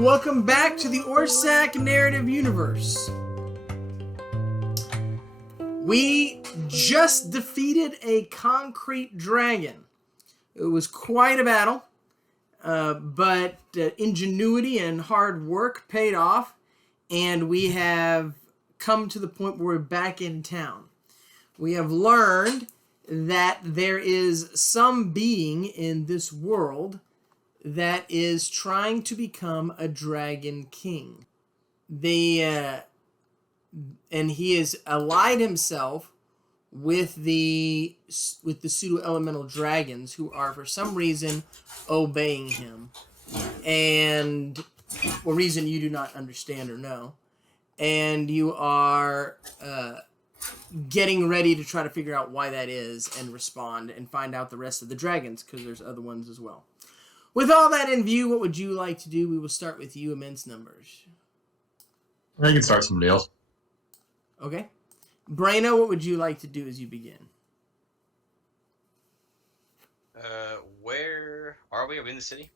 Welcome back to the Orsak Narrative Universe. We just defeated a concrete dragon. It was quite a battle, but ingenuity and hard work paid off, and we have come to the point where we're back in town. We have learned that there is some being in this world that is trying to become a dragon king. And he has allied himself with the pseudo-elemental dragons, who are for some reason obeying him, and for a reason you do not understand or know. And you are getting ready to try to figure out why that is and respond and find out the rest of the dragons, because there's other ones as well. With all that in view, what would you like to do? We will start with you, Immense Numbers. I can start somebody else. Okay. Braino, what would you like to do as you begin? Where are we? Are we in the city?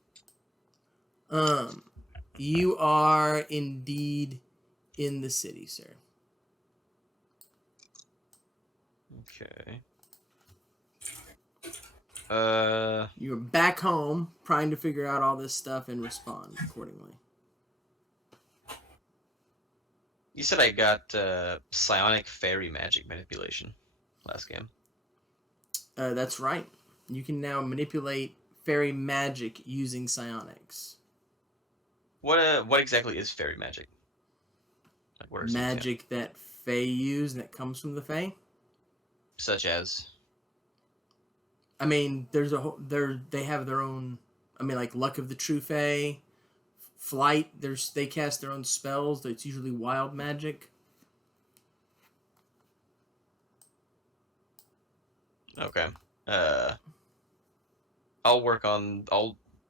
You are indeed in the city, sir. Okay. You're back home, trying to figure out all this stuff and respond accordingly. You said I got psionic fairy magic manipulation last game. That's right. You can now manipulate fairy magic using psionics. What exactly is fairy magic? Like, what are some Magic that Fae use and that comes from the Fae? such as? I mean, they have their own. I mean, like Luck of the True Fae, Flight. They cast their own spells. It's usually wild magic. Okay. I'll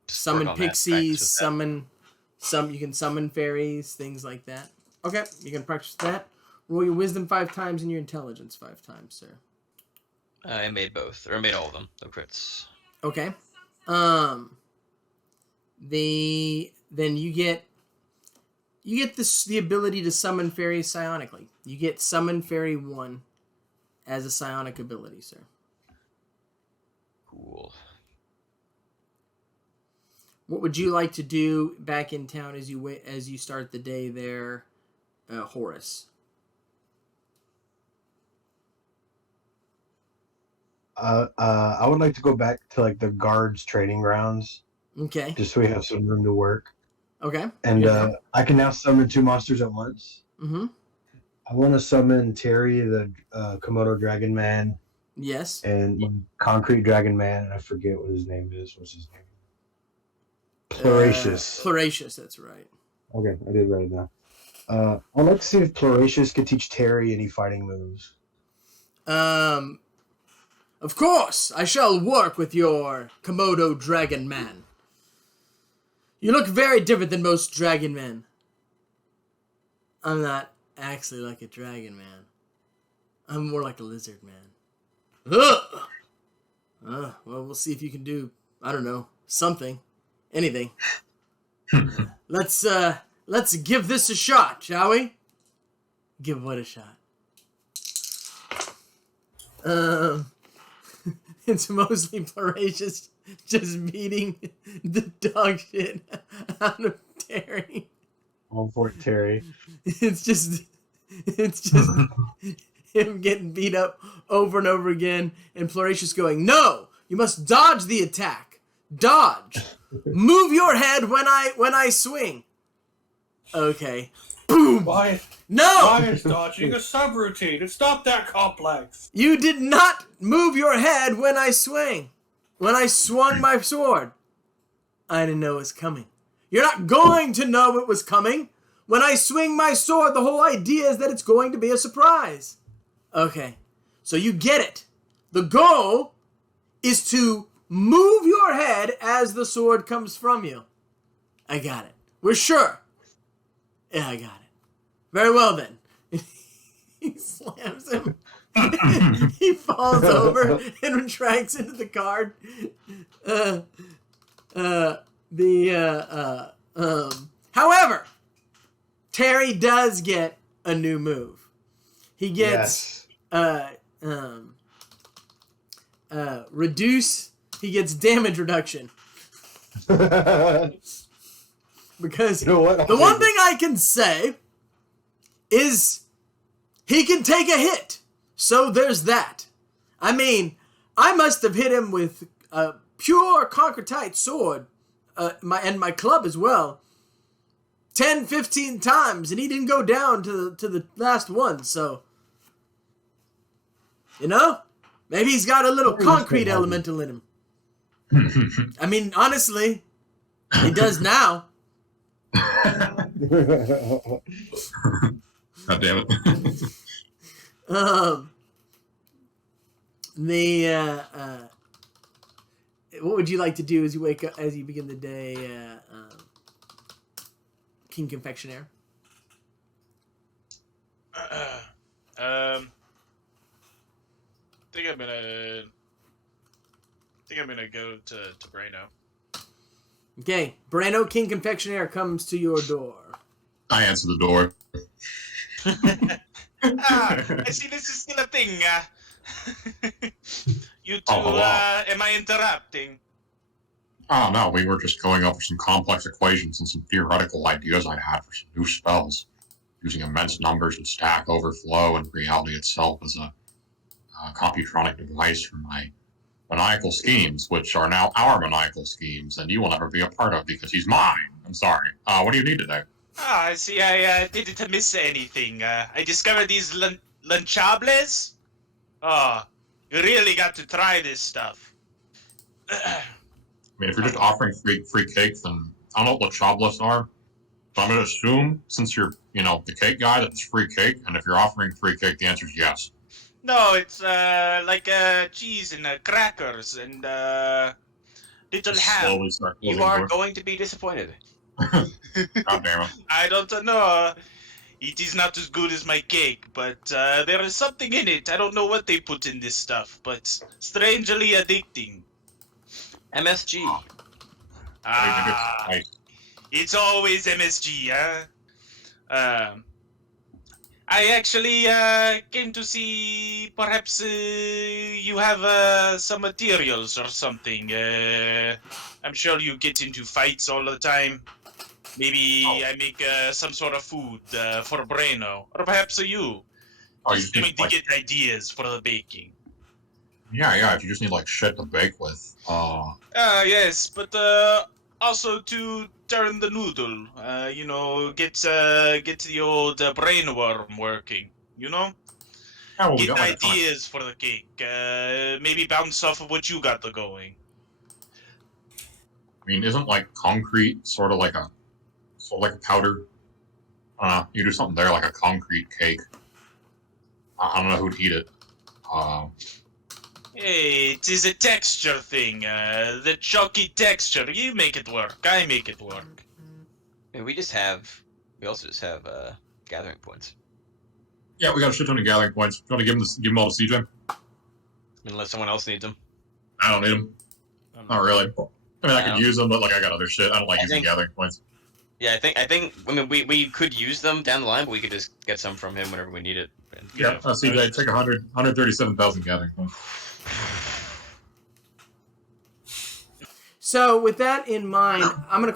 summon work on pixies. You can summon fairies, things like that. Okay, you can practice that. Roll your wisdom 5 times and your intelligence 5 times, sir. I made both, or I made all of them. No crits. Okay. Then you get the ability to summon fairies psionically. You get Summon Fairy 1 as a psionic ability, sir. Cool. What would you like to do back in town as you start the day there, Horace? I would like to go back to like the guards training grounds. Okay. Just so we have some room to work. Okay. And I can now summon 2 monsters at once. Mm-hmm. I want to summon Terry, the Komodo Dragon Man. Yes. And Concrete Dragon Man. I forget what his name is. What's his name? Pluracious. Pluracious, that's right. Okay, I did write it down. I'd like to see if Pluracious could teach Terry any fighting moves. Of course, I shall work with your Komodo Dragon Man. You look very different than most dragon men. I'm not actually like a dragon man. I'm more like a lizard man. Well, we'll see if you can do, I don't know, something. Anything. Let's give this a shot, shall we? Give what a shot? It's mostly Pluracious just beating the dog shit out of Terry. All for it, Terry. It's just him getting beat up over and over again, and Pluracious going, "No, you must dodge the attack. Dodge. Move your head when I swing." Okay. Boom. Why? No. Why is dodging a subroutine? It's not that complex. You did not move your head when I swing. When I swung my sword. I didn't know it was coming. You're not going to know it was coming. When I swing my sword, the whole idea is that it's going to be a surprise. Okay. So you get it. The goal is to move your head as the sword comes from you. I got it. We're sure. Yeah, I got it. Very well then. He slams him. He falls over and retracts into the card. However, Terry does get a new move. He gets reduce. He gets damage reduction. Because You know what? the one thing I can say is he can take a hit. So there's that. I mean, I must have hit him with a pure concretite sword, my club as well, 10, 15 times, and he didn't go down to the last one. So, you know, maybe he's got a little concrete elemental in him. I mean, honestly, he does now. God damn it. What would you like to do as you wake up, as you begin the day, King Confectionaire? think I'm gonna go to Brano. Okay, Brano, King Confectionaire comes to your door. I answer the door. I see this is still a thing. You two, hello. am I interrupting? Oh, no, we were just going over some complex equations and some theoretical ideas I had for some new spells, using immense numbers and stack overflow and reality itself as a computronic device for my maniacal schemes, which are now our maniacal schemes, and you will never be a part of because he's mine. I'm sorry. What do you need today? Ah, I see. I didn't miss anything. I discovered these lunchables. Oh, you really got to try this stuff. I mean, if you're just offering free cake, then I don't know what lunchables are. So I'm going to assume, since you're, the cake guy, that it's free cake, and if you're offering free cake, the answer is yes. No, it's like cheese and crackers and little ham. Slowly start closing You are doors. going to be disappointed. God damn it. I don't know. It is not as good as my cake, but there is something in it. I don't know what they put in this stuff, but strangely addicting. MSG. Ah, Nice. it's always MSG, huh? I actually came to see perhaps you have some materials or something. I'm sure you get into fights all the time. Maybe I make some sort of food for Breno, or perhaps you. Oh, you Just just need, coming to get ideas for the baking. Yeah, if you just need, shit to bake with. Yes, but also to turn the noodle. Get the old brainworm working. Yeah, well, we Get got, a ton of- ideas for the cake. Maybe bounce off of what you got going. I mean, isn't, concrete sort of like a powder? You do something there, like a concrete cake. I don't know who'd eat it. Hey, it is a texture thing. The chalky texture. You make it work. I make it work. And we also just have gathering points. Yeah, we got a shit ton of gathering points. You want to give them all to CJ? Unless someone else needs them. I don't need them. Not really. I mean, I could No. use them, but I got other shit. I don't like using gathering points. Yeah, I think. I mean, we could use them down the line, but we could just get some from him whenever we need it. And, Yeah, CJ, take 137,000 gathering points. So with that in mind, I'm gonna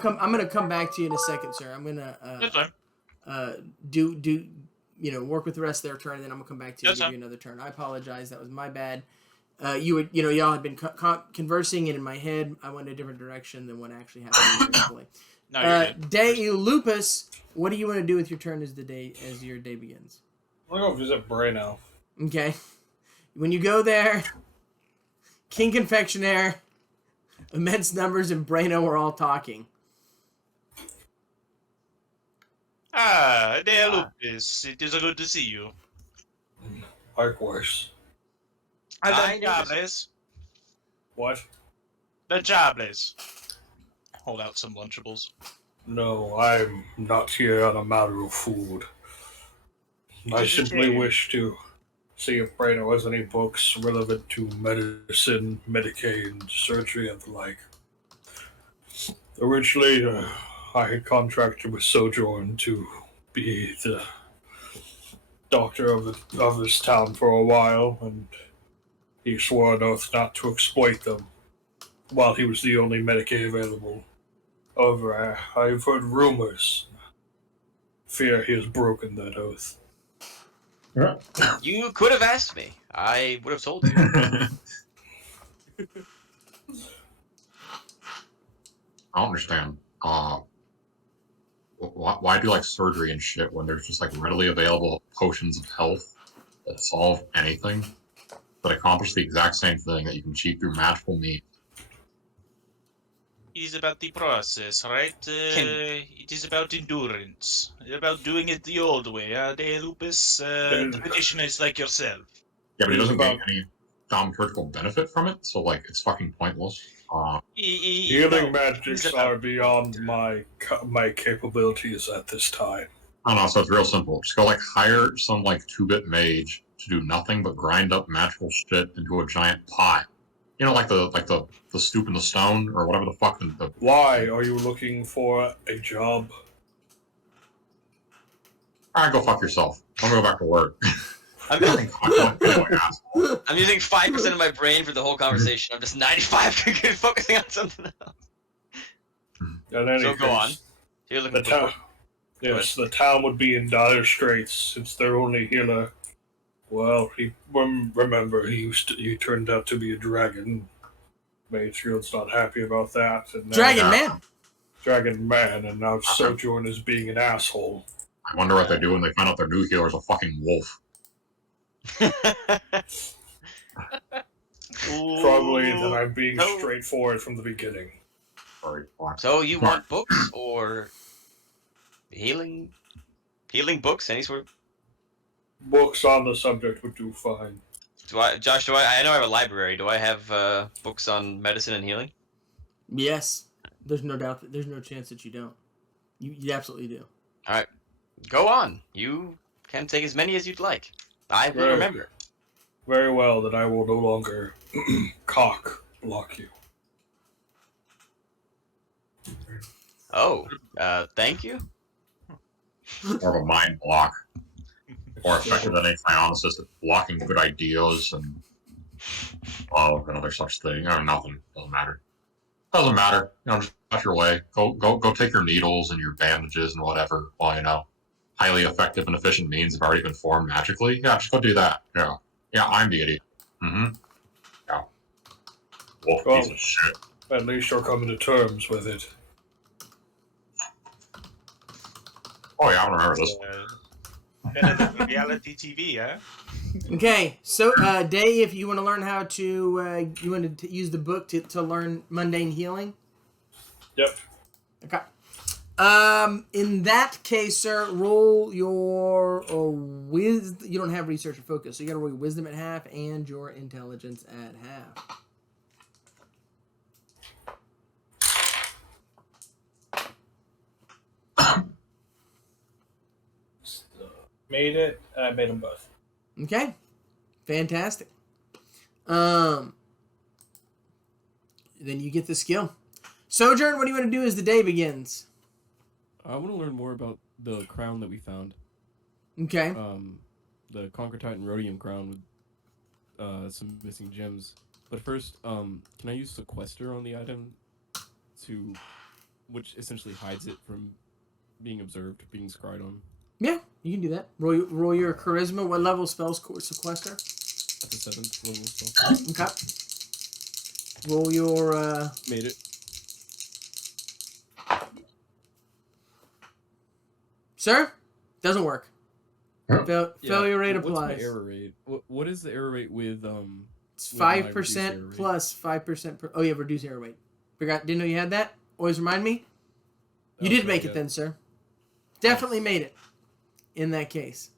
come back to you in a second, sir. I'm gonna That's fine. work with the rest of their turn, and then I'm gonna come back to you and Yes, give sir. you another turn. I apologize, that was my bad. Y'all had been conversing, and in my head, I went a different direction than what actually happened. No, you're good. Day Lupus, what do you want to do with your turn as your day begins? I'm gonna go visit Brano. Okay, when you go there, King Confectionaire, immense numbers, and Brano are all talking. There, Lupus. It is good to see you. Likewise. I And noticed. Lunchables. What? Lunchables. Hold out some Lunchables. No, I'm not here on a matter of food. I Just a simply shame. wish to see if Brano has any books relevant to medicine, Medicaid, surgery, and the like. Originally, I had contracted with Sojourn to be the doctor of this town for a while, and he swore an oath not to exploit them while he was the only Medicaid available. However, I've heard rumors. Fear he has broken that oath. You could have asked me. I would have told you. I don't understand. Why do like surgery and shit when there's just like readily available potions of health that solve anything that accomplish the exact same thing that you can achieve through magical means? It is about the process, right? It is about endurance. About doing it the old way, de lupus, traditionalists like yourself. Yeah, but he doesn't gain any thaumaturgical benefit from it, so like it's fucking pointless. Healing magics are beyond my capabilities at this time. I don't know, so it's real simple. Just go like hire some like 2-bit mage to do nothing but grind up magical shit into a giant pot. You know, like the stoop in the stone or whatever the fuck. Why are you looking for a job? Alright, go fuck yourself. I'm gonna go back to work. I'm using 5% of my brain for the whole conversation. I'm just 95 focusing on something else. So go on. You're looking the town. Yes, the town would be in dire straits since their only healer. Well, remember he turned out to be a dragon. Mayfield's not happy about that. And Dragon Man. Dragon Man, and now Sojourn is being an asshole. I wonder what they do when they find out their new healer's a fucking wolf. Probably that I'm being straightforward from the beginning. Sorry, so you want books or healing books? Any sort of books on the subject would do fine. Josh, I know I have a library. Do I have books on medicine and healing? Yes. There's no doubt there's no chance that you don't. You absolutely do. All right. Go on. You can take as many as you'd like. I will remember. Very well, then I will no longer cock block you. Oh, thank you. More of a mind block. More effective than a psionicist at blocking good ideas and another such thing. Or nothing. Doesn't matter. Doesn't matter. You know, just off your way. Go take your needles and your bandages and whatever. Well, you know, highly effective and efficient means have already been formed magically. Yeah, just go do that. Yeah. Yeah, I'm the idiot. Mm-hmm. Yeah. Wolf piece of shit. At least you're coming to terms with it. Oh yeah, I remember this. Better than reality TV, huh? Okay, so Dave, you want to learn how to you want to use the book to learn mundane healing? Yep. Okay. In that case, sir, roll your you don't have research or focus, so you got to roll your wisdom at half and your intelligence at half. Made it. I made them both. Okay, fantastic. Then you get the skill. Sojourn, what do you want to do as the day begins? I want to learn more about the crown that we found. Okay. The Concretite and Rhodium crown with some missing gems. But first, can I use Sequester on the item which essentially hides it from being observed, being scryed on? Yeah, you can do that. Roll your charisma. What level spells Sequester? That's a 7th level spell. Okay. Roll your Made it. Sir? Doesn't work. Failure rate What's applies. my error rate? What is the error rate with It's with my 5% reduced error rate? plus 5%. Oh yeah, reduce error rate. Didn't know you had that. Always remind me. You did make it then, sir. Definitely made it. In that case.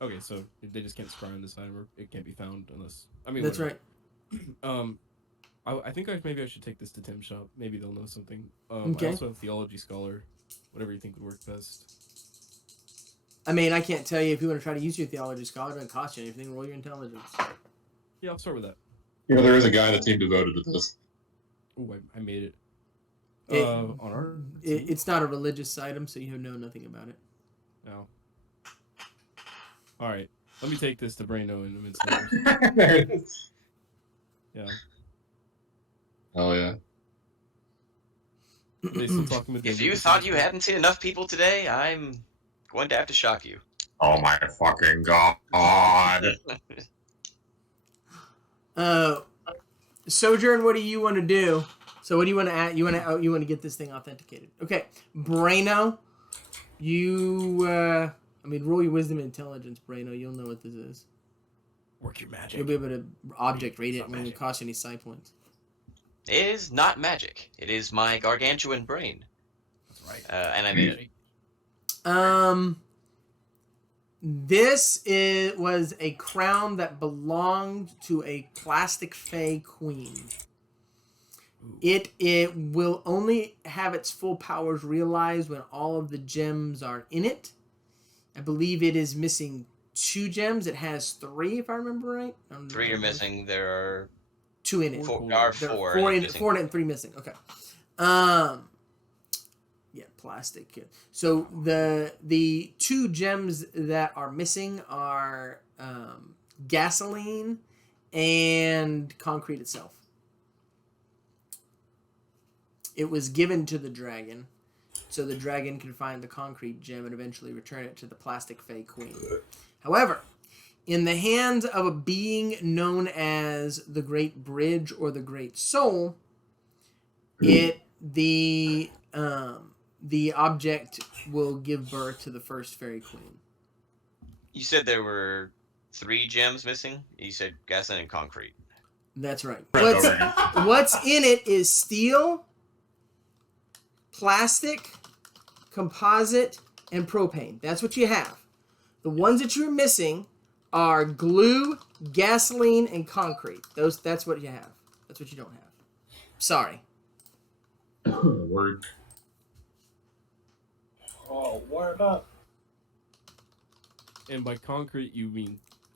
Okay, so they just can't scry on this item, or it can't be found unless. I mean, That's whatever. right. I think maybe I should take this to Tim's shop. Maybe they'll know something. Okay. I also have Theology Scholar. Whatever you think would work best. I mean, I can't tell you if you want to try to use your Theology Scholar. It doesn't cost you anything. Roll your intelligence. Yeah, I'll start with that. You know, there is a guy in the team devoted to this. Oh, I made it. On our team? It's not a religious item, so you know nothing about it. No. All right. Let me take this to Braino and Immense Numbers. There it is. Yeah. Oh yeah. Are they still talking with their If you Lucas thought you guys? hadn't seen enough people today, I'm going to have to shock you. Oh my fucking god. Sojourn, what do you want to do? So what do you want to add? You want to get this thing authenticated. Okay, Braino, roll your wisdom and intelligence, Braino. You'll know what this is. Work your magic. You'll be able to object rate It's it not when it magic. costs you any psi points. It is not magic. It is my gargantuan brain. That's right. And I made it. This was a crown that belonged to a plastic fey queen. It will only have its full powers realized when all of the gems are in it. I believe it is missing 2 gems. It has 3, if I remember right. 3 are missing. There are 2 in it. 4. There are 4 in it, 4 in it and 3 missing. Okay. Yeah, plastic. So the 2 gems that are missing are gasoline and concrete itself. It was given to the dragon, so the dragon can find the concrete gem and eventually return it to the plastic fey queen. However, in the hands of a being known as the Great Bridge or the Great Soul, the object will give birth to the first fairy queen. You said there were 3 gems missing? You said gasoline and concrete. That's right. Right, What's in it is steel, plastic, composite, and propane. That's what you have. The ones that you're missing are glue, gasoline, and concrete. That's what you have. That's what you don't have. Sorry. Word. Oh, why not? And by concrete, you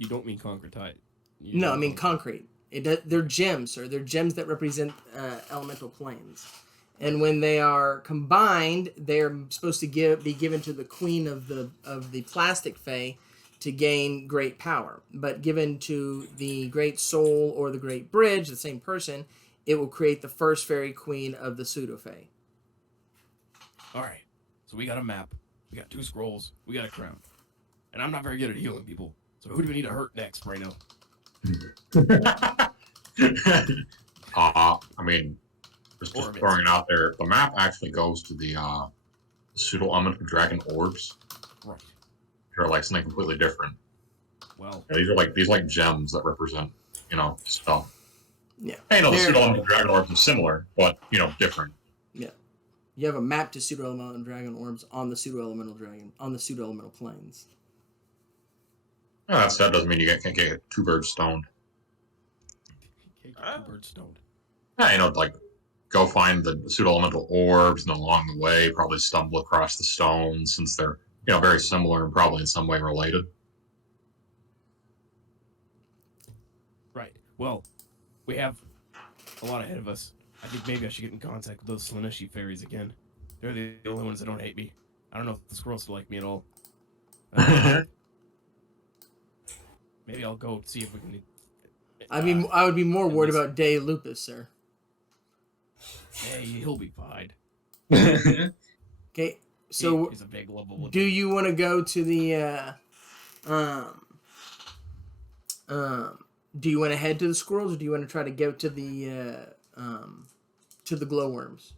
don't mean concretite. No, I mean concrete. They're gems, sir. They're gems that represent elemental planes. And when they are combined, they're supposed to be given to the queen of the plastic fae to gain great power. But given to the great soul or the great bridge, the same person, it will create the first fairy queen of the pseudo fae. All right. So we got a map. We got 2 scrolls. We got a crown. And I'm not very good at healing people. So who do we need to hurt next, Braino? I mean, just throwing it out there, the map actually goes to the Pseudo-Elemental dragon orbs. Right. They're like something completely different. Well, These are gems that represent, stuff. Yeah. Hey, the Pseudo-Elemental dragon orbs are similar, but different. Yeah. You have a map to pseudo-elemental dragon orbs on the pseudo-elemental planes. No, that said, doesn't mean you can't get 2 birds stoned. two birds stoned. Yeah, go find the pseudo-elemental orbs, and along the way, probably stumble across the stones, since they're, very similar and probably in some way related. Right. Well, we have a lot ahead of us. I think maybe I should get in contact with those Slaaneshi fairies again. They're the only ones that don't hate me. I don't know if the squirrels still like me at all. Maybe I'll go see if we can. I would be more worried about De Lupus, sir. Hey, he'll be fine. Okay, so He's a big lovable. do you want to go to the do you want to head to the squirrels, or do you want to try to go to the glowworms?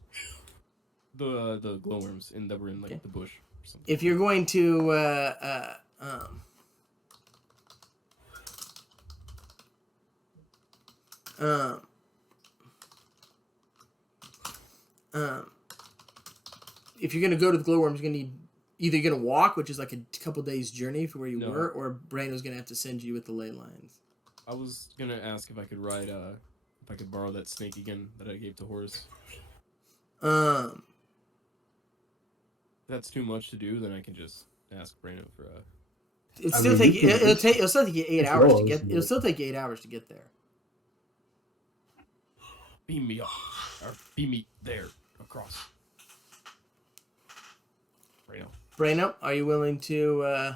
The glowworms that were in the bush or something. If you're going to if you're gonna go to the glowworms, you're gonna need either you're gonna walk, which is like a couple days journey from where you were, or Brandon's gonna have to send you with the ley lines. I was gonna ask if I could ride if I could borrow that snake again that I gave to Horace. Um, If that's too much to do, then I can just ask Brandon for it'll still take you 8 hours to get. It'll still take you 8 hours to get there. beam me up or beam me there cross. Right now. Brano, are you willing to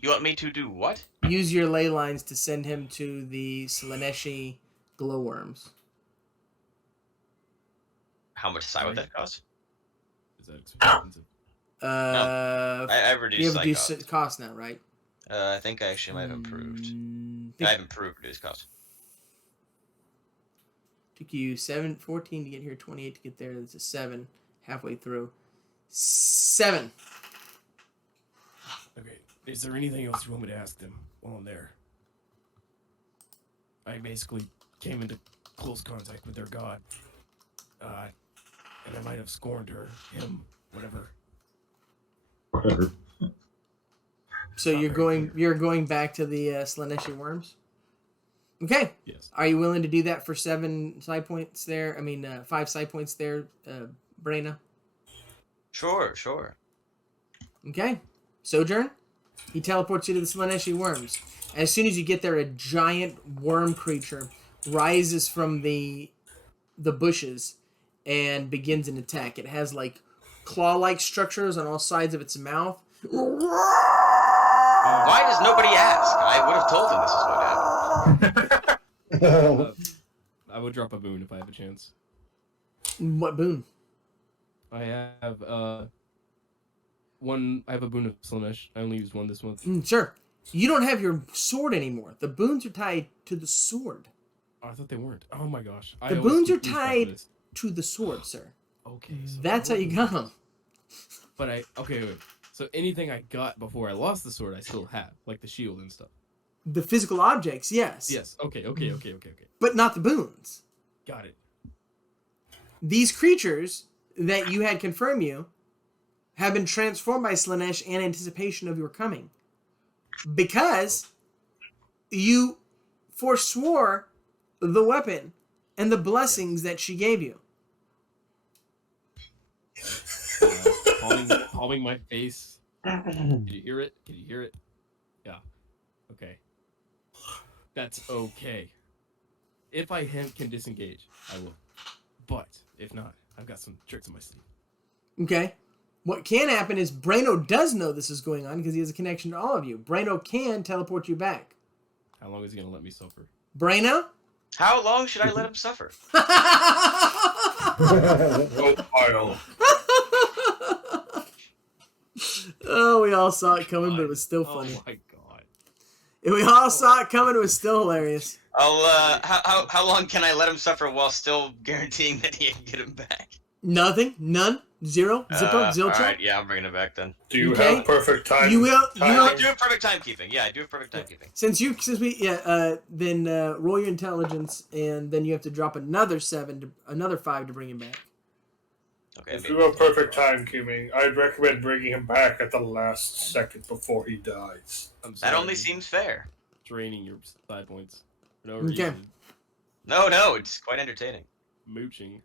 You want me to do what? use your ley lines to send him to the Slaneshi glowworms? How much side would that cost? Is that expensive? I You reduced have side reduced cost. cost now, right? I think I actually might have improved. I have improved reduced cost. Took you 14 to get here, 28 to get there. That's a 7 halfway through. 7. Okay. Is there anything else you want me to ask them while I'm there? I basically came into close contact with their god. And I might have scorned her, him, whatever. Whatever. So Not very you're going back to the Slaneshi worms? Okay. Yes. Are you willing to do that for 7 side points there? I mean, 5 side points there, Brana? Sure. Okay. Sojourn, he teleports you to the Slaneshi worms. As soon as you get there, a giant worm creature rises from the bushes and begins an attack. It has like claw-like structures on all sides of its mouth. Why does nobody ask? I would have told them this is what happened. I would drop a boon if I have a chance. What boon? I have one. I have a boon of Slanesh. I only used one this month. Sure. You don't have your sword anymore. The boons are tied to the sword. Oh, I thought they weren't. Oh my gosh. The boons are tied to the sword, sir. Okay. So That's how you got them. But okay. Wait. So anything I got before I lost the sword, I still have, like the shield and stuff. The physical objects, yes. Yes. Okay. But not the boons. Got it. These creatures that you had confirm you have been transformed by Slanesh in anticipation of your coming. Because you forswore the weapon and the blessings that she gave you. Palming my face. Can you hear it? Yeah. Okay. That's okay. If I can disengage, I will. But if not, I've got some tricks in my sleeve. Okay. What can happen is Brano does know this is going on because he has a connection to all of you. Brano can teleport you back. How long is he going to let me suffer? Brano? How long should I let him suffer? Oh, pile. Oh, we all saw it coming, but it was still funny. Oh my god. We all saw it coming, it was still hilarious. How long can I let him suffer while still guaranteeing that he can get him back? Nothing, none, zero, zippo, zilch. Alright, yeah, I'm bringing it back then. Do you Okay. have perfect time? You will. I do have perfect timekeeping. Yeah, I do have perfect timekeeping. Then roll your intelligence, and then you have to drop another 5 to bring him back. Okay. If you have perfect timekeeping, I'd recommend bringing him back at the last second before he dies. That only seems fair. Draining your side points. For no Okay. reason. No, it's quite entertaining. Mooching.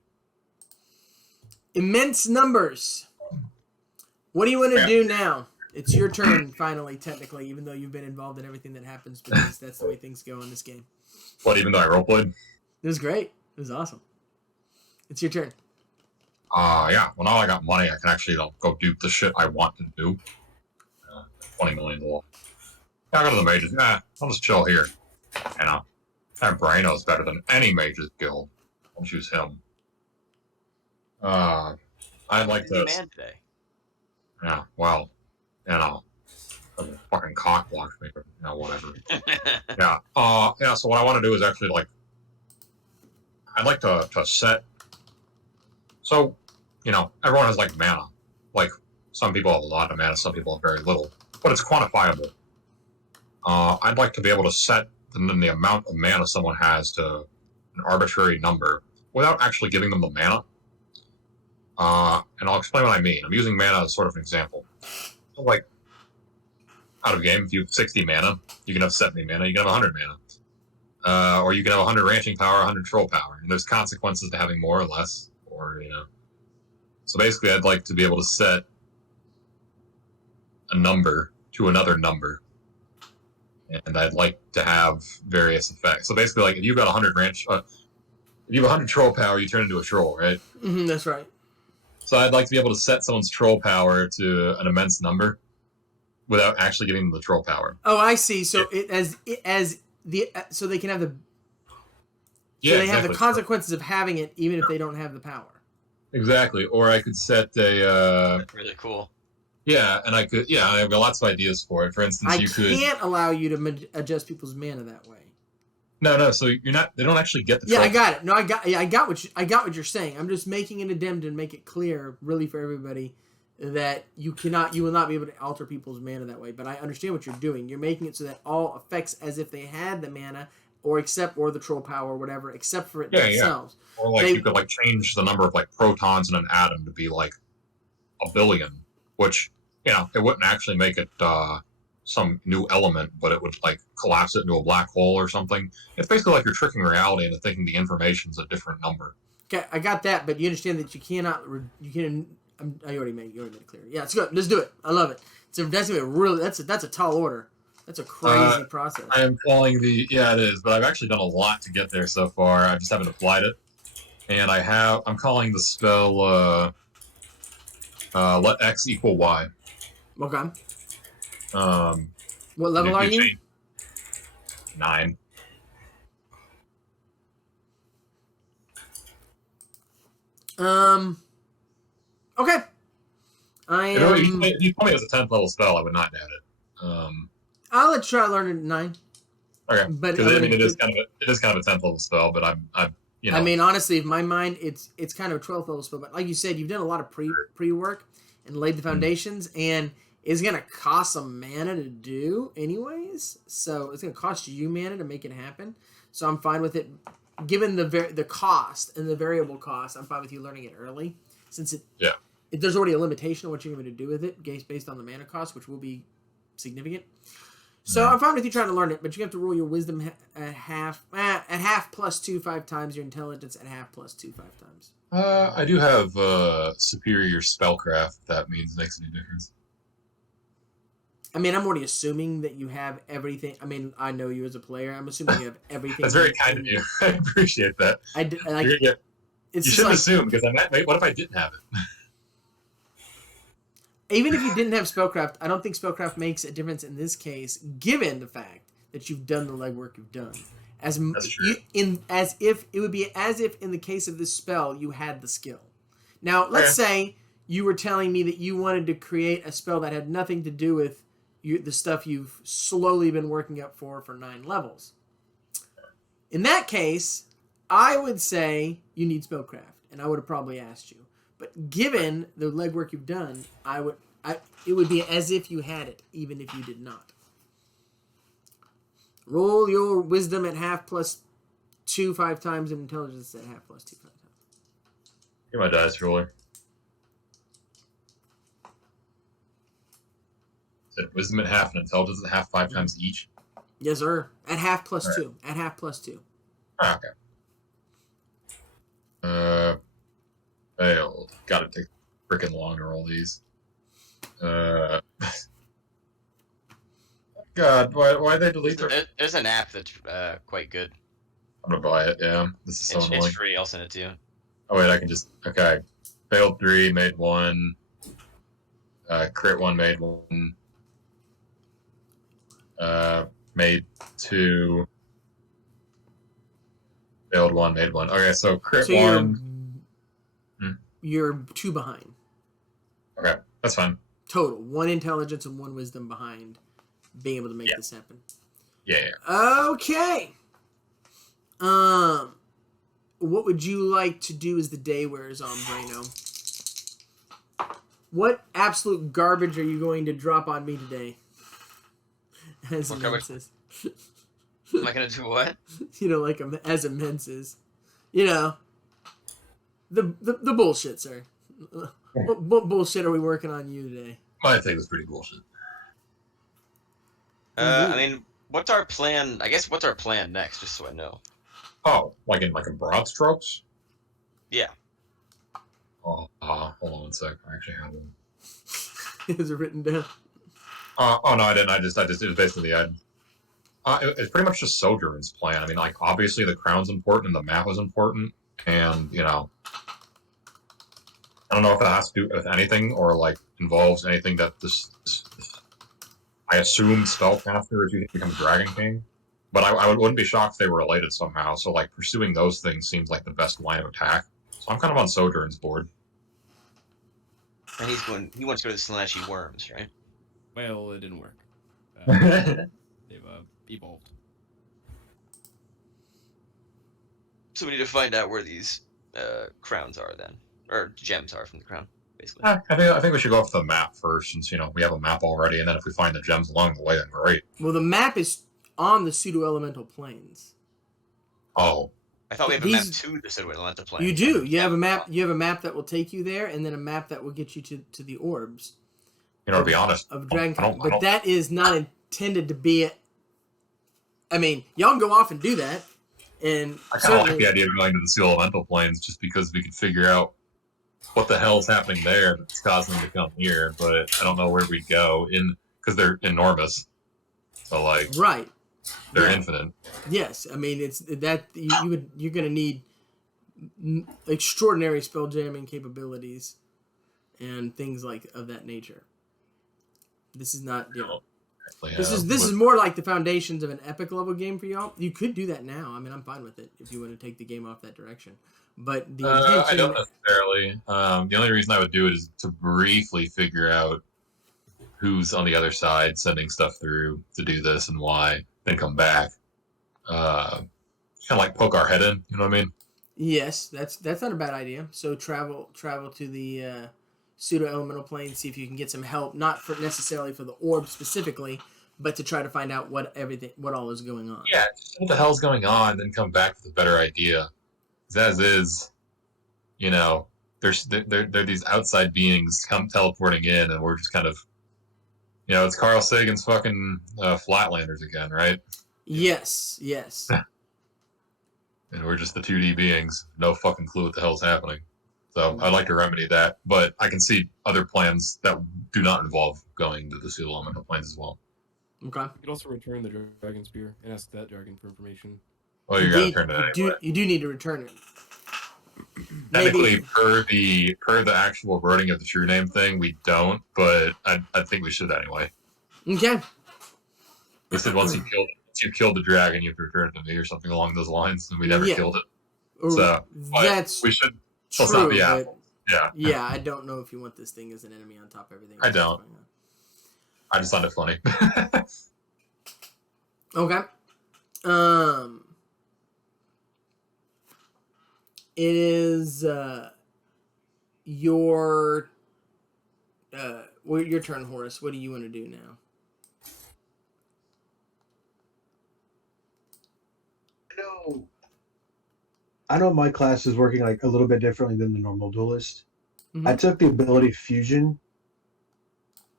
Immense numbers. What do you want to do now? It's your turn, finally, technically, even though you've been involved in everything that happens, because that's the way things go in this game. What, even though I roleplayed? It was great. It was awesome. It's your turn. Yeah. Well, now I got money, I can actually go do the shit I want to do. 20 million gold. Yeah, I'll go to the mages. I'll just chill here. You know, that Brano's better than any mages guild. I'll choose him. I'd like to. Man today. Yeah, well, you know, a fucking cock block me, but you know, whatever. Yeah. So what I want to do is actually I'd like to set. So, you know, everyone has like mana. Like some people have a lot of mana, some people have very little, but it's quantifiable. I'd like to be able to set the amount of mana someone has to an arbitrary number without actually giving them the mana. And I'll explain what I mean. I'm using mana as sort of an example. So, like, out of game, if you have 60 mana, you can have 70 mana, you can have 100 mana. Or you can have 100 ranching power, 100 troll power. And there's consequences to having more or less, or, you know. So basically, I'd like to be able to set a number to another number. And I'd like to have various effects. So basically, like, if you've got 100 ranch... if you have 100 troll power, you turn into a troll, right? That's right. So I'd like to be able to set someone's troll power to an immense number without actually giving them the troll power. Oh, I see. So so they can have the they have the consequences of having it even if they don't have the power. Exactly. Or I could set a That's really cool. Yeah, and I've got lots of ideas for it. For instance, I can't allow you to adjust people's mana that way. No. So you're not. They don't actually get the. Yeah, I got it. No, I got what you're saying. I'm just making an addendum to make it clear, really, for everybody, that you will not be able to alter people's mana that way. But I understand what you're doing. You're making it so that all affects as if they had the mana, or the troll power, or whatever, except for it themselves. Yeah. Or you could change the number of protons in an atom to be 1 billion, which it wouldn't actually make it some new element, but it would collapse it into a black hole or something. It's basically you're tricking reality into thinking the information's a different number. Okay, I got that, but you understand that you cannot. I already made it clear. Yeah, it's good. Let's do it. I love it. So that's gonna be really. That's a tall order. That's a crazy process. I am calling it is, but I've actually done a lot to get there so far. I just haven't applied it, and I'm calling the spell let X equal Y. Okay. What level are you? 9. Okay. If you told me it was a 10th level spell, I would not doubt it. I'll let you try to learn it at 9. Okay. Because it is kind of a 10th level spell, but I'm I mean, honestly, in my mind, it's kind of a 12th level spell. But like you said, you've done a lot of pre work and laid the foundations, and it's gonna cost some mana to do anyways. So it's gonna cost you mana to make it happen. So I'm fine with it, given the cost and the variable cost. I'm fine with you learning it early, since there's already a limitation on what you're going to do with it, based on the mana cost, which will be significant. So I'm fine with you trying to learn it, but you have to roll your wisdom at half +2 5 times, your intelligence at half +2 5 times. I do have superior spellcraft. If that makes any difference. I mean, I'm already assuming that you have everything. I mean, I know you as a player. I'm assuming you have everything. That's very kind of you. I appreciate that. You shouldn't assume, because what if I didn't have it? Even if you didn't have spellcraft, I don't think spellcraft makes a difference in this case, given the fact that you've done the legwork you've done. That's true. As if in the case of this spell you had the skill. Now, let's say you were telling me that you wanted to create a spell that had nothing to do with the stuff you've slowly been working up for 9 levels. In that case, I would say you need spellcraft, and I would have probably asked you. But given the legwork you've done, it would be as if you had it, even if you did not. Roll your wisdom at half +2 5 times, and intelligence at half +2 5 times. Get my dice roller. Wisdom at half and intelligence at half 5 times each. Yes, sir. At half +2. At half +2. Oh, okay. Failed. Gotta take freaking long to roll these. God, why they delete their... There's an app that's quite good. I'm gonna buy it, yeah. This is so annoying. It's free, I'll send it to you. Oh wait, I can just... Okay. Failed 3, made 1. Crit 1, made 1. Made 2. Failed 1, made 1. Okay, so crit 1... You're 2 behind. Okay, that's fine. Total. 1 intelligence and 1 wisdom behind being able to make this happen. Yeah. Okay. What would you like to do as the day wears on, Brano? What absolute garbage are you going to drop on me today? As immenses. Am I gonna do what? As immenses. The bullshit, sir. What bullshit are we working on you today? My thing was pretty bullshit. I mean, what's our plan? I guess what's our plan next, just so I know. Oh, in broad strokes? Yeah. Oh, hold on 1 sec. I actually have one. Is it written down? Oh no, I didn't. It was basically the end. It's pretty much just Sojourn's plan. I mean, obviously the crown's important and the map was important, and I don't know if that has to do with anything or like involves anything that this I assume spellcaster is using to become Dragon King. But I wouldn't be shocked if they were related somehow. So like pursuing those things seems like the best line of attack. So I'm kind of on Sojourn's board. And he wants to go to the Slaneshy Worms, right? Well, it didn't work. They've evolved. So we need to find out where these crowns are then, or gems are from the crown, basically. I think we should go off the map first, since we have a map already, and then if we find the gems along the way, then great. Well, the map is on the pseudo-elemental planes. Oh, I thought we have a map to the Pseudo-Elemental planes. You do. You have a map. You have a map that will take you there, and then a map that will get you to the orbs. To be honest, of Dragon, but that is not intended to be. I mean, y'all can go off and do that, and I kind of like the idea of going to the Pseudo-Elemental planes just because we can figure out what the hell is happening there that's causing them to come here. But I don't know where we go because they're enormous. So like, right, they're infinite. Yes, I mean it's that you're gonna need extraordinary spell jamming capabilities and things like of that nature. This is not, this is more like the foundations of an epic level game for y'all. You could do that now. I mean, I'm fine with it if you want to take the game off that direction. But the intention, I don't necessarily. The only reason I would do it is to briefly figure out who's on the other side sending stuff through to do this and why, then come back. Kind of like poke our head in. You know what I mean? Yes, that's not a bad idea. So travel to the pseudo-elemental plane, see if you can get some help, not for necessarily for the orb specifically, but to try to find out what all is going on. Yeah, what the hell's going on, then come back with a better idea. As is, they're these outside beings come teleporting in, and we're just kind of, it's Carl Sagan's fucking Flatlanders again, right? Yes. And we're just the 2D beings, no fucking clue what the hell's happening. So I'd like to remedy that, but I can see other plans that do not involve going to the Pseudo-Elemental planes as well. Okay. You could also return the dragon spear and ask that dragon for information. Well, you gotta return it anyway. You do need to return it. Technically, per the actual wording of the true name thing, we don't, but I think we should anyway. Okay. They said once you killed the dragon, you have to return it to me or something along those lines, and we never killed it. So that's we should. true. Let's not be apples. Yeah. Yeah, I don't know if you want this thing as an enemy on top of everything. I don't. I just found it funny. Okay. It is your turn, Horace. What do you want to do now? I know my class is working like a little bit differently than the normal duelist. Mm-hmm. I took the ability fusion.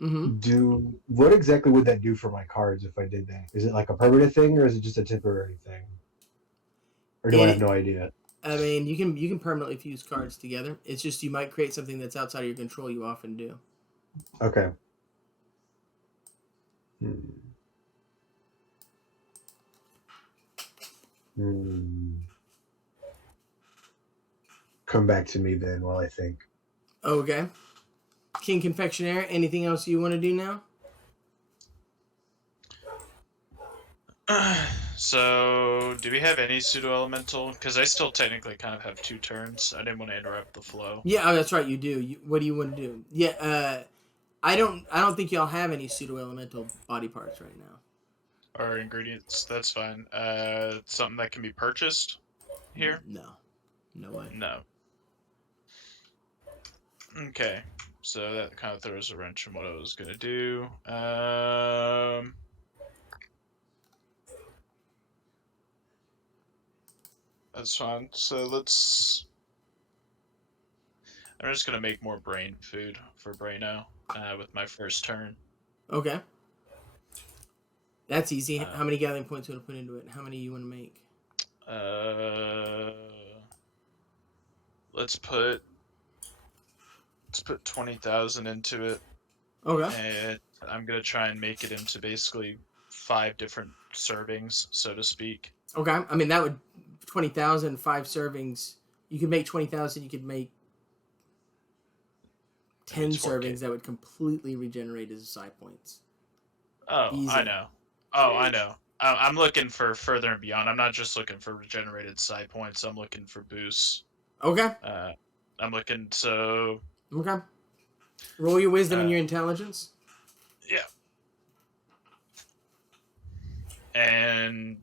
Mm-hmm. What exactly would that do for my cards if I did that? Is it like a permanent thing or is it just a temporary thing? Or do I have no idea? I mean, you can permanently fuse cards together. It's just you might create something that's outside of your control. You often do. Okay. Come back to me then while I think. Okay. King Confectionaire, anything else you want to do now? So, do we have any pseudo-elemental? Because I still technically kind of have 2 turns. I didn't want to interrupt the flow. Yeah, that's right. You do. What do you want to do? Yeah, I don't think y'all have any pseudo-elemental body parts right now. Or ingredients. That's fine. Something that can be purchased here? No way. No. Okay. So that kind of throws a wrench in what I was gonna do. That's fine. So I'm just gonna make more brain food for Braino with my first turn. Okay. That's easy. How many gathering points you want to put into it? How many you want to make? Let's put 20,000 into it. Okay. And I'm gonna try and make it into basically 5 different servings, so to speak. Okay. I mean, that would 20,000, 5 servings. You could make 20,000. You could make 10 It's 4K. servings that would completely regenerate his psi points. Oh, Easy. I know. Oh, I know. I'm looking for further and beyond. I'm not just looking for regenerated psi points. I'm looking for boosts. Okay. I'm looking so. Okay. Roll your wisdom and your intelligence. Yeah. And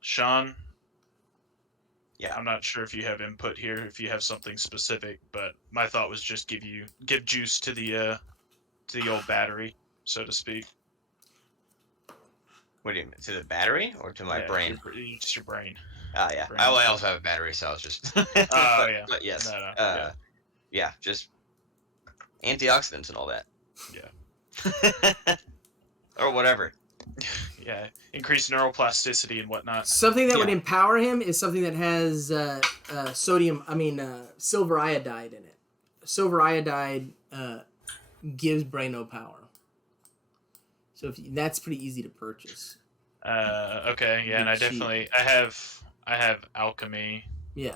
Sean. Yeah. I'm not sure if you have input here, if you have something specific, but my thought was just give juice to the old battery, so to speak. What do you mean? To the battery or to my brain? Just your brain. Oh, yeah. Brain. I also have a battery, so I was just. Oh, yeah. But yes. No, yeah, just antioxidants and all that. Yeah. Or whatever. Yeah. Increased neuroplasticity and whatnot. Something that would empower him is something that has silver iodide in it. Silver iodide gives Braino power. So that's pretty easy to purchase. Okay, yeah, and I have alchemy. Yeah.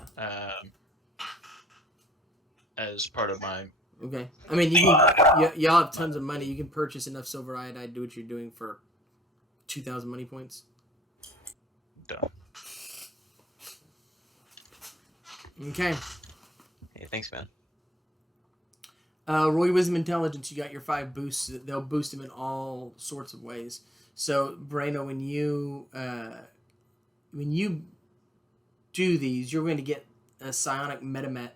As part of my. Okay. I mean, y'all have tons of money. You can purchase enough silver iodide to do what you're doing for 2,000 money points. Done. Okay. Hey, thanks, man. Roll your wisdom intelligence. You got your 5 boosts. They'll boost him in all sorts of ways. So, Braino, when you do these, you're going to get a psionic meta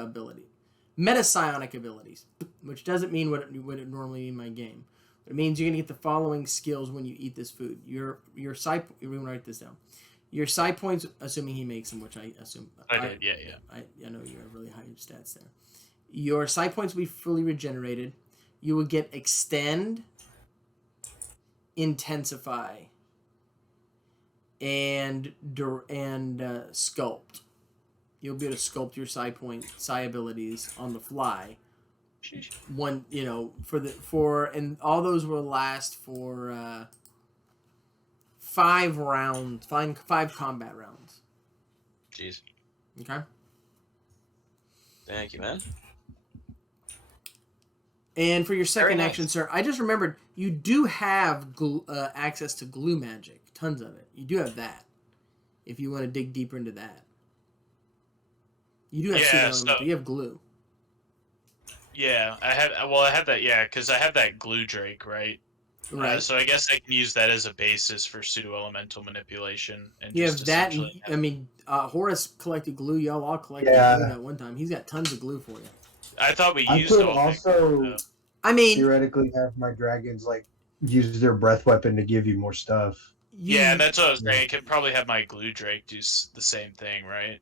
ability. Meta-psionic abilities, which doesn't mean what it normally mean in my game. It means you're going to get the following skills when you eat this food. Your psi... We're going to write this down. Your psi points, assuming he makes them, which I assume... I did, yeah. I know you have really high stats there. Your psi points will be fully regenerated. You will get extend, intensify, and sculpt. You'll be able to sculpt your psi abilities on the fly. One, and all those will last for 5 rounds, 5 combat rounds. Jeez. Okay. Thank you, man. And for your second Very action, nice. sir, I just remembered you do have access to glue magic. Tons of it. You do have that. If you want to dig deeper into that. You do have pseudo-elemental. You have glue. Yeah, I had that, yeah, because I have that glue drake, right? Right. So I guess I can use that as a basis for pseudo-elemental manipulation. And You just have that. essentially Horace collected glue. Y'all all collected glue that one time. He's got tons of glue for you. I thought we I used could all also theoretically have my dragons use their breath weapon to give you more stuff. Yeah, that's what I was saying. I could probably have my glue drake do the same thing, right?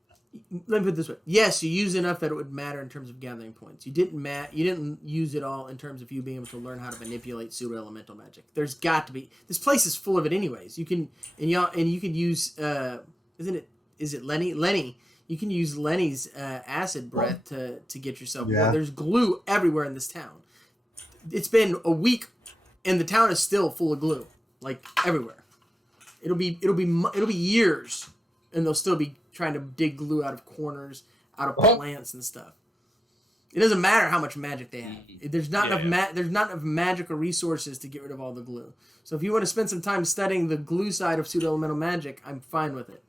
Let me put it this way. Yes, you used enough that it would matter in terms of gathering points. You didn't use it all in terms of you being able to learn how to manipulate pseudo-elemental magic. There's got to be. This place is full of it anyways. You can you can use is it Lenny? Lenny. You can use Lenny's acid breath to get yourself. Yeah. Well, there's glue everywhere in this town. It's been a week, and the town is still full of glue, like everywhere. It'll be years, and they'll still be trying to dig glue out of corners, out of plants and stuff. It doesn't matter how much magic they have. There's not enough. There's not enough magical resources to get rid of all the glue. So if you want to spend some time studying the glue side of pseudo-elemental magic, I'm fine with it.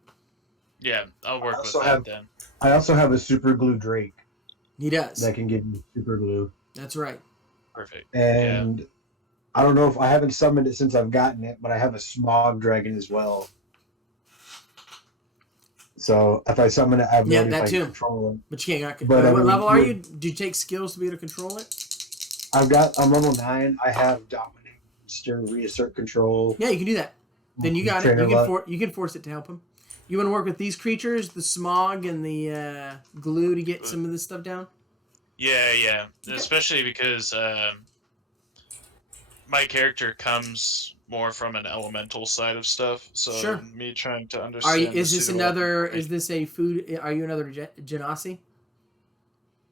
Yeah, I'll work with that then. I also have a super glue drake. He does. That can give you super glue. That's right. Perfect. And I don't know if I haven't summoned it since I've gotten it, but I have a smog dragon as well. So if I summon it, I have no idea if I can control it. But you can't. What level are you? Do you take skills to be able to control it? I'm level 9. I have dominate, stir, reassert control. Yeah, you can do that. Then you got it. You can force it to help him. You want to work with these creatures, the smog and the glue, to get some of this stuff down? Yeah. Especially because my character comes more from an elemental side of stuff. So me trying to understand. Is this a food? Are you another genasi?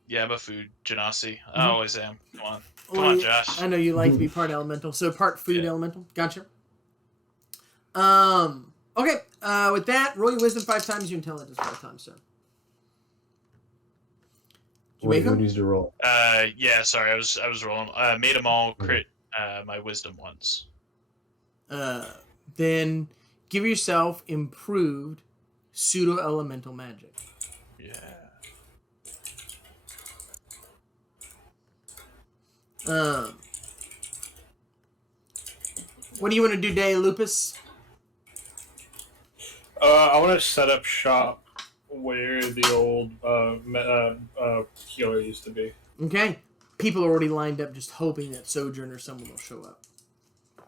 Yeah, I'm a food genasi. I always am. Come on, Josh. I know you like to be part elemental, so part food elemental. Gotcha. Okay. With that, roll your wisdom 5 times, your intelligence 5 times, sir. You make Who them? needs to roll? Yeah, sorry, I was rolling. Made them all crit my wisdom ones. Then give yourself improved pseudo-elemental magic. Yeah. What do you want to do, Day Lupus? I want to set up shop where the old healer used to be. Okay. People are already lined up, just hoping that Sojourn or someone will show up.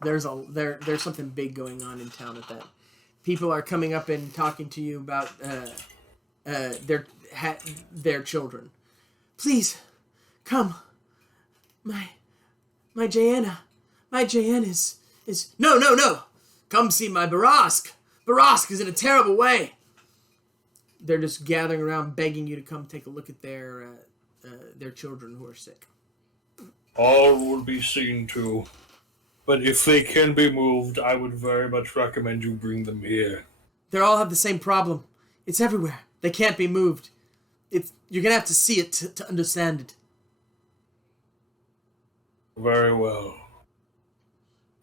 There's something big going on in town at that. People are coming up and talking to you about their children. Please, come. My Jaena. My Jaena is no. Come see my Barask. Barask is in a terrible way. They're just gathering around, begging you to come take a look at their children who are sick. All will be seen to, but if they can be moved, I would very much recommend you bring them here. They all have the same problem. It's everywhere. They can't be moved. You're gonna have to see it to understand it. Very well.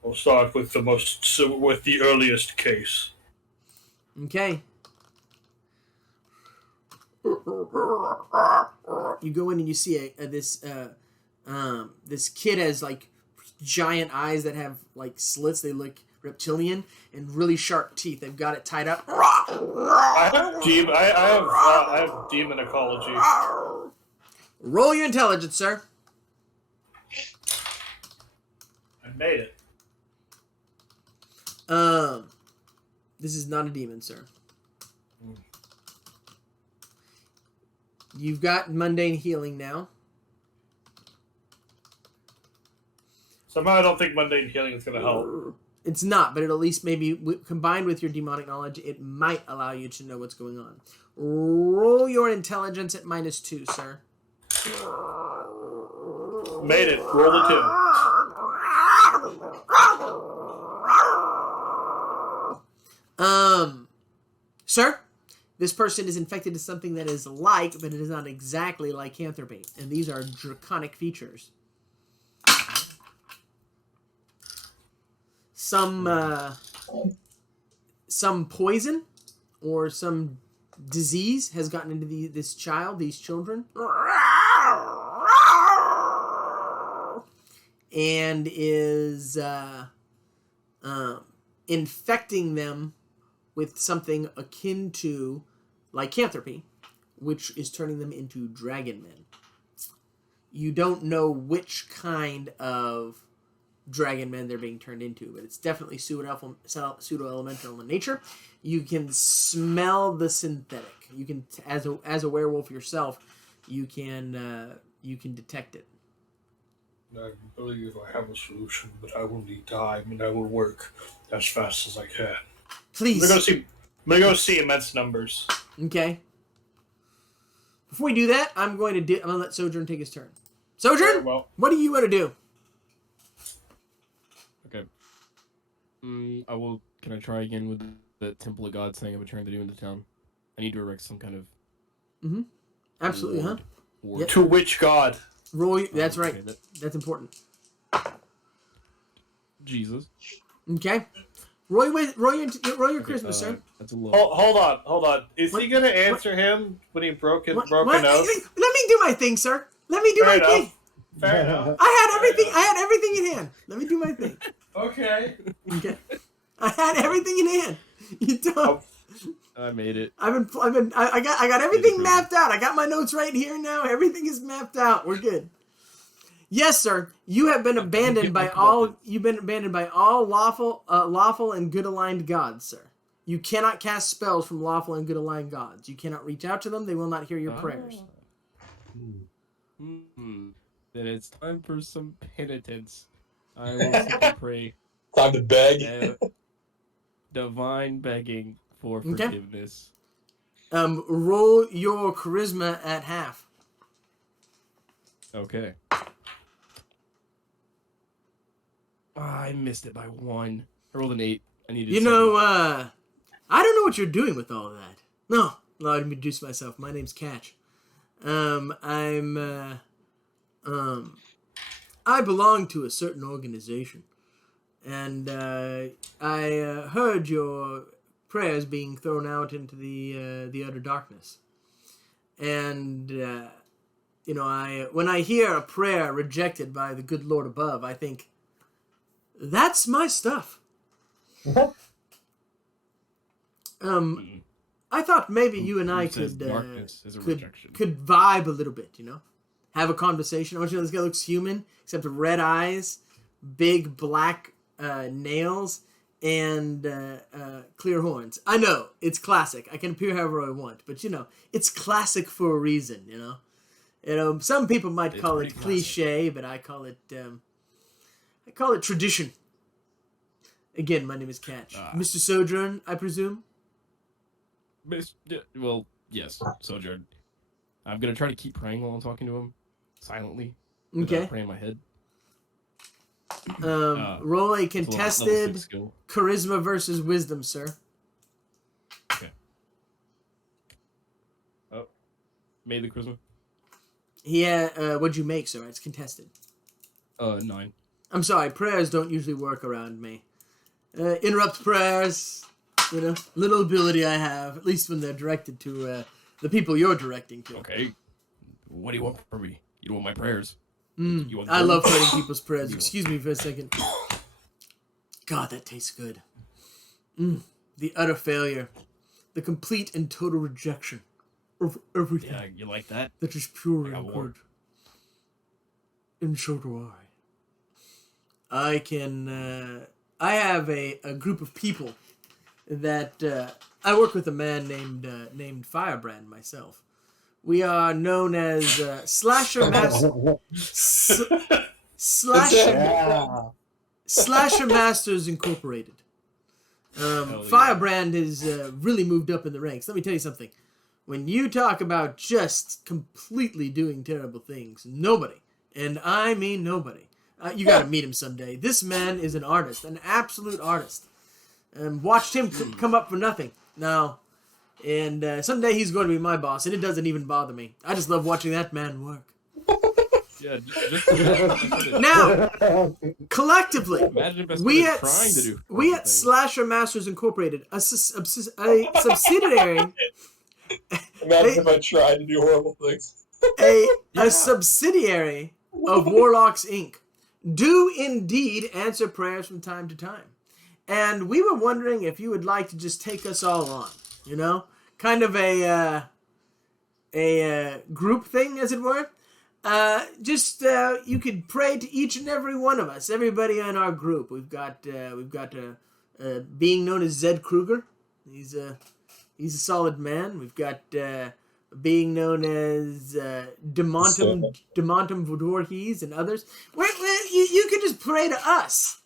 We'll start with the earliest case. Okay. You go in and you see this kid has like giant eyes that have like slits. They look reptilian and really sharp teeth. They've got it tied up. I have demon ecology. Roll your intelligence, sir. I made it. This is not a demon, sir. You've got mundane healing now. Somehow I don't think mundane healing is going to help. It's not, but at least maybe combined with your demonic knowledge, it might allow you to know what's going on. Roll your intelligence at -2, sir. Made it. Roll the 2. Sir, this person is infected with something that is like, but it is not exactly lycanthropy, and these are draconic features. Some poison or some disease has gotten into these children, and is infecting them with something akin to lycanthropy, which is turning them into dragon men. You don't know which kind of dragon men they're being turned into, but it's definitely pseudo-elemental in nature. You can smell the synthetic. You can, as a werewolf yourself, you can detect it. I believe I have a solution, but I will need time, and I will work as fast as I can. Please. I'm gonna go see immense numbers. Okay. Before we do that, I'm gonna let Sojourn take his turn. Sojourn, Well, what do you want to do? Okay. I will. Can I try again with the Temple of God thing I've been trying to do in the town? I need to erect some kind of. Absolutely, huh? Ward. to which god? Roy, that's right. Okay, That's important. Jesus. Okay. Roll your charisma, sir. That's a low. Hold on. Is he gonna answer him when he broke his broken nose? Let me do my thing, sir. Let me do my thing. Fair enough. I had everything in hand. Let me do my thing. Okay. Okay. I had everything in hand. You don't. I made it. I got everything mapped out. I got my notes right here now. Everything is mapped out. We're good. Yes, sir. You have been abandoned by all. You've been abandoned by all lawful and good aligned gods, sir. You cannot cast spells from lawful and good aligned gods. You cannot reach out to them. They will not hear your prayers. Then it's time for some penitence. I will simply pray. Time to beg. Divine begging for forgiveness. Roll your charisma at half. Okay. I missed it by 1. I rolled an 8. I needed. You know, I don't know what you're doing with all of that. No, let me introduce myself. My name's Catch. I belong to a certain organization, and I heard your prayers being thrown out into the utter darkness, and when I hear a prayer rejected by the good Lord above, I think, that's my stuff. I thought maybe you and I could vibe a little bit, have a conversation. I want you to know this guy looks human, except with red eyes, big black nails, and clear horns. I know, it's classic. I can appear however I want, but it's classic for a reason, some people might call it cliche, but I call it tradition. Again, my name is Catch. Mr. Sojourn, I presume? Well, yes, Sojourn. I'm going to try to keep praying while I'm talking to him, silently. Okay. Praying in my head. Roll a contested charisma versus wisdom, sir. Okay. Oh. Made the charisma? Yeah, what'd you make, sir? It's contested. 9. I'm sorry, prayers don't usually work around me. Interrupt prayers, little ability I have, at least when they're directed to the people you're directing to. Okay. What do you want from me? You don't want my prayers. I love hurting people's prayers. Excuse me for a second. God, that tastes good. The utter failure. The complete and total rejection of everything. Yeah, you like that? That is pure and good. And so do I. I have a group of people that I work with a man named Firebrand myself. We are known as Slasher Masters Incorporated. Firebrand has really moved up in the ranks. Let me tell you something. When you talk about just completely doing terrible things, nobody, and I mean nobody, you gotta meet him someday. This man is an artist, an absolute artist. Watched him come up for nothing. Now, and someday he's going to be my boss, and it doesn't even bother me. I just love watching that man work. Yeah, now, collectively, we at thing. Slasher Masters Incorporated, a subsidiary. Imagine if I tried to do horrible things. A subsidiary of Warlocks Inc. do indeed answer prayers from time to time. And we were wondering if you would like to just take us all on, kind of a group thing, as it were. You could pray to each and every one of us, everybody in our group. We've got being known as Zed Kruger. He's a solid man. We've got being known as Demontum Voorhees and others. You could just pray to us.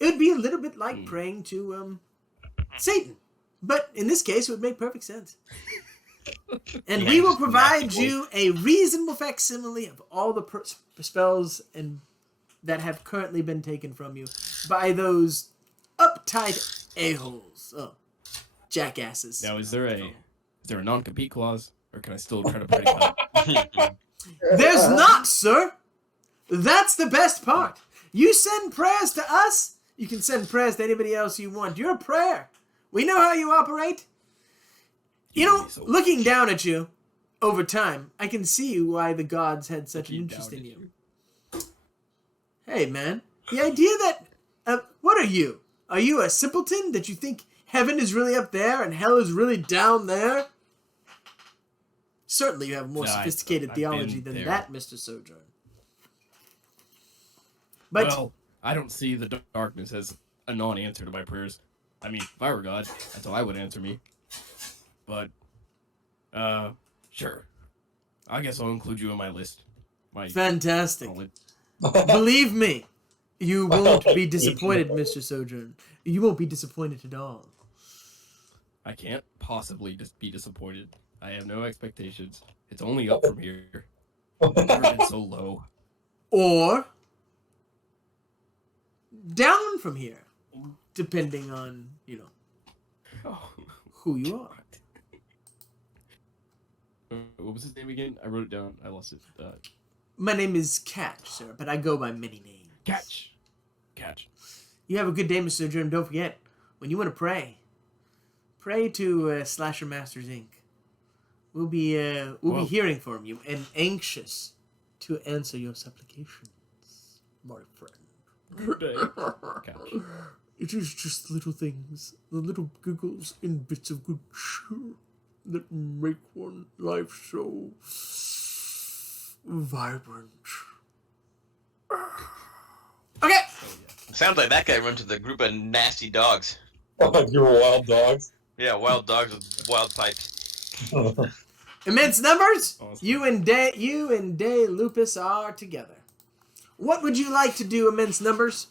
It would be a little bit like praying to Satan, but in this case, it would make perfect sense. And we will provide you a reasonable facsimile of all the spells that have currently been taken from you by those uptight a-holes. Oh, jackasses. Now, is there a non-compete clause, or can I still try to pray to God? There's not, sir. That's the best part. You send prayers to us, you can send prayers to anybody else you want. You're a prayer. We know how you operate. Looking down at you over time, I can see why the gods had such an interest in you. Hey, man. The idea that... what are you? Are you a simpleton that you think heaven is really up there and hell is really down there? Certainly you have more sophisticated theology than that, Mr. Sojourn. But, well, I don't see the darkness as a non-answer to my prayers. I mean, if I were God, that's how I would answer me. But, sure. I guess I'll include you in my list. Fantastic. Believe me, you won't be disappointed, Mr. Sojourn. You won't be disappointed at all. I can't possibly just be disappointed. I have no expectations. It's only up from here. I've never been so low. Or down from here, depending on, who you are. What was his name again? I wrote it down. I lost it. My name is Catch, sir, but I go by many names. Catch. You have a good day, Mr. Jim. Don't forget, when you want to pray to Slasher Masters Inc. We'll be hearing from you and anxious to answer your supplications, my friend. Good day. Catch. It is just little things, the little giggles and bits of good cheer that make one life so vibrant. Okay. Sounds like that guy runs with a group of nasty dogs. You were wild dogs. Yeah, wild dogs with wild pipes. Immense numbers. Awesome. You and De Lupus are together. What would you like to do, Immense Numbers?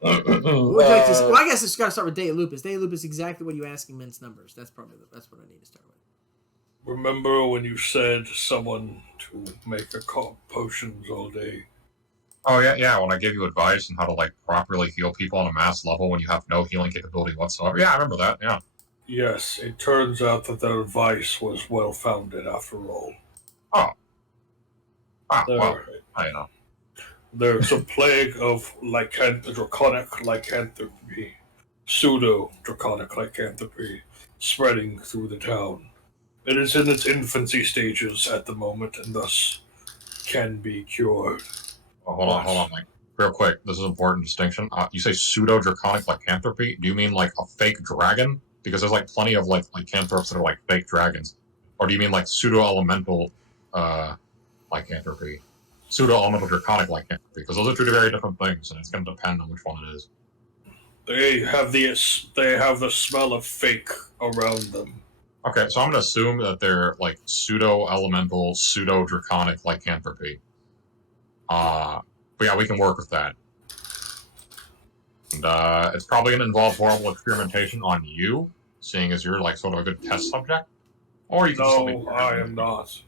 What would you like to say? Well, I guess it's got to start with De Lupus. De Lupus, exactly what you ask Immense Numbers. That's what I need to start with. Remember when you said someone to make potions all day? Oh yeah. When I gave you advice on how to like properly heal people on a mass level when you have no healing capability whatsoever. Yeah, I remember that. Yeah. Yes, it turns out that the advice was well founded after all. Well, I know. There's a plague of draconic lycanthropy, pseudo-draconic lycanthropy, spreading through the town. It is in its infancy stages at the moment, and thus can be cured. Oh, hold on, like real quick. This is an important distinction. You say pseudo-draconic lycanthropy. Do you mean like a fake dragon? Because there's like plenty of like lycanthropes that are like fake dragons. Or do you mean like pseudo-elemental lycanthropy? Pseudo-elemental draconic lycanthropy? Because those are two very different things, and it's going to depend on which one it is. They have the smell of fake around them. Okay, so I'm going to assume that they're like pseudo-elemental, pseudo-draconic lycanthropy. But yeah, we can work with that. And it's probably going to involve horrible experimentation on you, seeing as you're like sort of a good test subject. Or you can No, I am not.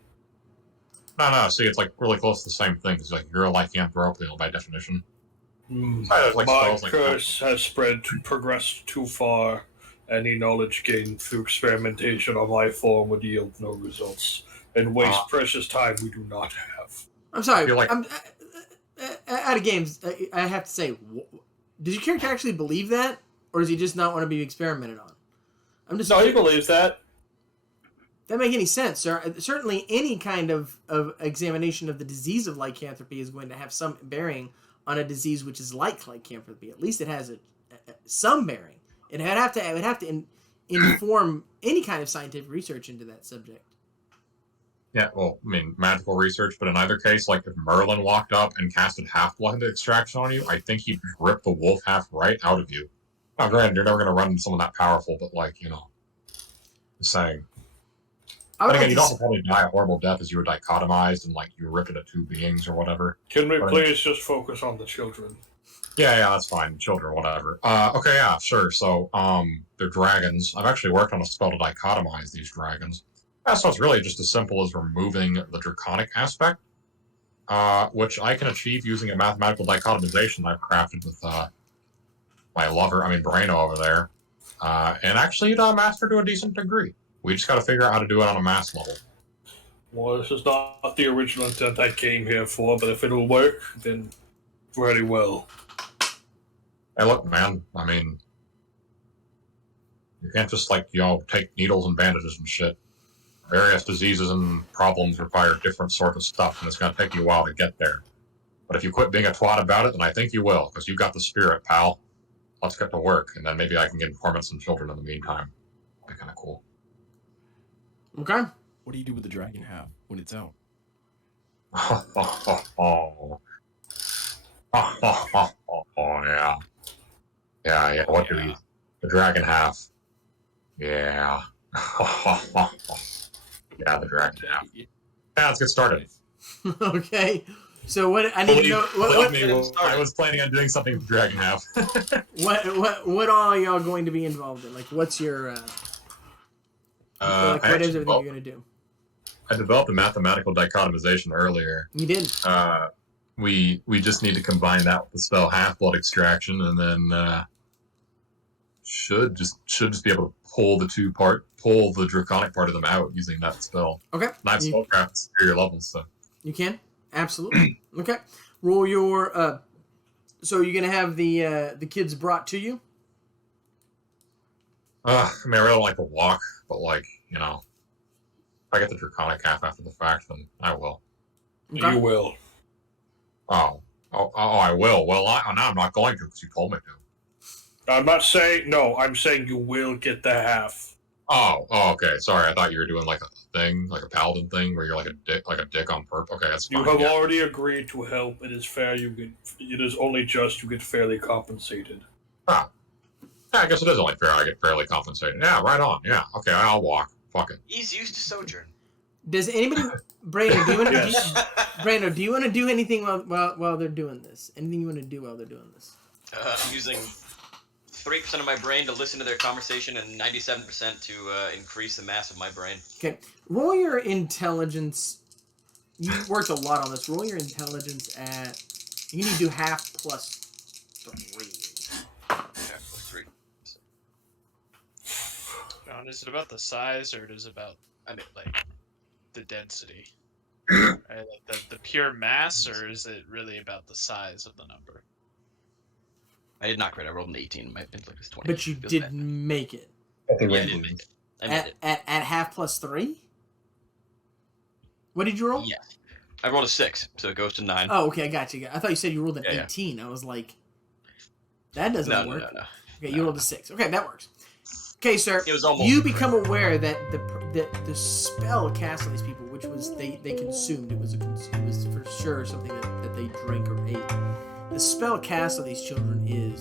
No, see, it's like really close to the same thing. It's like you're a lycanthropian by definition. My curse has progressed too far. Any knowledge gained through experimentation on my form would yield no results, and waste precious time we do not have. I'm sorry. Like, I'm out of games. I have to say, does your character actually believe that, or does he just not want to be experimented on? No, he believes that. That make any sense, sir? Certainly, any kind of examination of the disease of lycanthropy is going to have some bearing on a disease which is like lycanthropy. At least it has some bearing. It would have to inform any kind of scientific research into that subject. Yeah, well, I mean, magical research, but in either case, like, if Merlin walked up and casted Half-Blood extraction on you, I think he'd rip the wolf half right out of you. Now, granted, you're never going to run into someone that powerful, but, like, you know, just saying. But again, you don't probably die a horrible death as you were dichotomized and, like, you ripped into two beings or whatever. Can we please just focus on the children? Yeah, that's fine. Children, whatever. Okay, yeah, sure. So, they're dragons. I've actually worked on a spell to dichotomize these dragons. So it's really just as simple as removing the draconic aspect, which I can achieve using a mathematical dichotomization I've crafted with my lover, Braino over there, and actually mastered to a decent degree. We just got to figure out how to do it on a mass level. Well, this is not the original intent I came here for, but if it'll work, then very well. Hey, look, man, you can't just, take needles and bandages and shit. Various diseases and problems require different sorts of stuff, and it's going to take you a while to get there. But if you quit being a twat about it, then I think you will, because you've got the spirit, pal. Let's get to work, and then maybe I can get torment some children in the meantime. That'd be kind of cool. Okay. What do you do with the dragon half when it's out? Yeah. Yeah, what do you... The dragon half. Yeah. Yeah, the dragon half. Yeah, let's get started. Okay. So what I need to know... I was planning on doing something with the dragon half. What all are y'all going to be involved in? Like, what's your... what is everything you're going to do? I developed a mathematical dichotomization earlier. You did? We just need to combine that with the spell Half-Blood Extraction, and then should just be able to pull the draconic part of them out using that spell. Okay. And I have spellcraft at superior levels, so. You can? Absolutely. Okay. Roll your so you're gonna have the kids brought to you? I mean, I really don't like to walk, but like, you know, if I get the draconic half after the fact, then I will. Okay. You will. Oh, I will. Well, now I'm not going to because you told me to. I'm not saying no. I'm saying you will get the half. Oh, okay. Sorry, I thought you were doing like a thing, like a paladin thing, where you're like a dick on purpose. Okay, that's fine. You have already agreed to help. It is fair. It is only just you get fairly compensated. Ah. Yeah, I guess it is only fair I get fairly compensated. Yeah, right on. Yeah, okay, I'll walk. Fuck it. He's used to sojourn. Does anybody, Brandon? Do you want to? Yes. Brandon, do you want to do anything while they're doing this? Anything you want to do while they're doing this? I'm using 3% of my brain to listen to their conversation and 97% to increase the mass of my brain. Okay, roll your intelligence. You worked a lot on this. Roll your intelligence at. You need to do half plus 3. Half 3. John, is it about the size or is it about, I mean, like, the density? The pure mass, or is it really about the size of the number? I did not crit. I rolled an 18. My intellect is 20. But you did make it. At the Yeah, I range. did make it. I made it. At half plus 3? What did you roll? Yes. I rolled a 6, so it goes to 9. Oh, okay, I got you. I thought you said you rolled an Yeah, 18. I was like, that doesn't No, work. no. Okay, you rolled a 6. Okay, that works. Okay, sir. It was almost You become aware that the spell cast on these people, which was they consumed, it was for sure something that they drank or ate. The spell cast on these children is